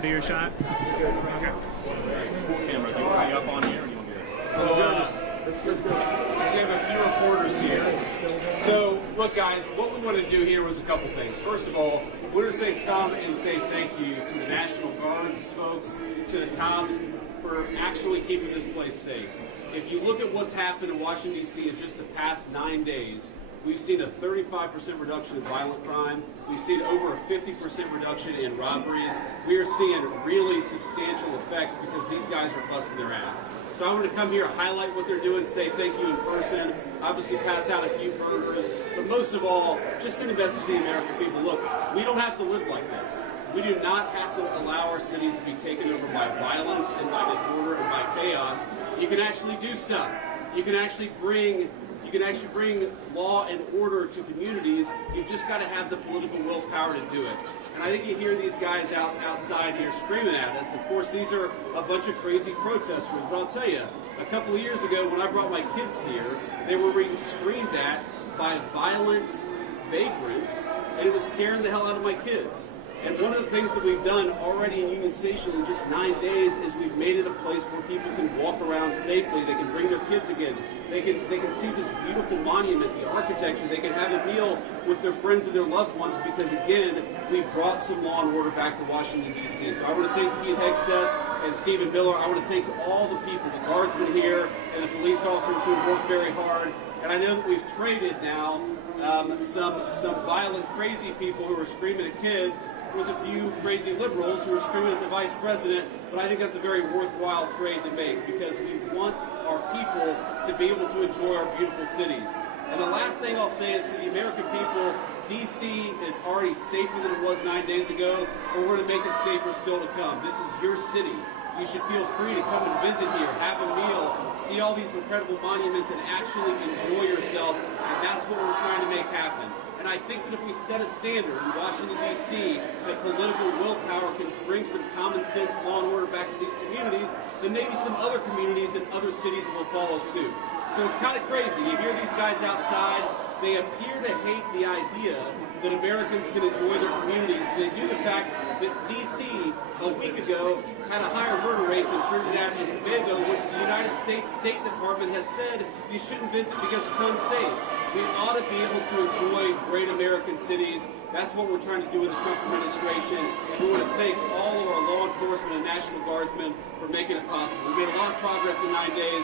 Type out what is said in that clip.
Do your shot. Okay. Camera, do you want me up on here or do you want me to? So, we have a few reporters here. So, look guys, what we want to do here was a couple things. First of all, we're going to say come and say thank you to the National Guards folks, to the cops, for actually keeping this place safe. If you look at what's happened in Washington, D.C. in just the past 9 days, we've seen a 35% reduction in violent crime. We've seen over a 50% reduction in robberies. We are seeing really substantial effects because these guys are busting their ass. So I want to come here, highlight what they're doing, say thank you in person, obviously pass out a few burgers, but most of all, just send a message to the American people. Look, we don't have to live like this. We do not have to allow our cities to be taken over by violence and by disorder and by chaos. You can actually do stuff. You can actually bring law and order to communities. You've just got to have the political willpower to do it. And I think you hear these guys outside here screaming at us. Of course, these are a bunch of crazy protesters, but I'll tell you, a couple of years ago when I brought my kids here, they were being screamed at by violent vagrants, and it was scaring the hell out of my kids. And one of the things that we've done already in Union Station in just 9 days is we've made it a place where people can walk around safely. They can bring their kids again. They can see this beautiful monument, the architecture. They can have a meal with their friends and their loved ones because, again, we brought some law and order back to Washington, D.C. So I want to thank Pete Hegseth and Stephen Miller. I want to thank all the people, the guardsmen here and the police officers who have worked very hard. And I know that we've traded now some violent, crazy people who are screaming at kids with a few crazy liberals who are screaming at the vice president, but I think that's a very worthwhile trade to make because we want our people to be able to enjoy our beautiful cities. And the last thing I'll say is to the American people, D.C. is already safer than it was 9 days ago, but we're going to make it safer still to come. This is your city. You should feel free to come and visit here, have a meal, see all these incredible monuments, and actually enjoy yourself, and that's what we're trying to make happen. And I think that if we set a standard in Washington, D.C., that political willpower can bring some common sense, law and order back to these communities, then maybe some other communities and other cities will follow suit. So it's kind of crazy. You hear these guys outside. They appear to hate the idea that Americans can enjoy their communities. They do the fact that D.C. a week ago had a higher murder rate than Trinidad and Tobago, which the United States State Department has said you shouldn't visit because it's unsafe. We ought to be able to enjoy great American cities. That's what we're trying to do with the Trump administration. And we want to thank all of our law enforcement and National Guardsmen for making it possible. We made a lot of progress in 9 days.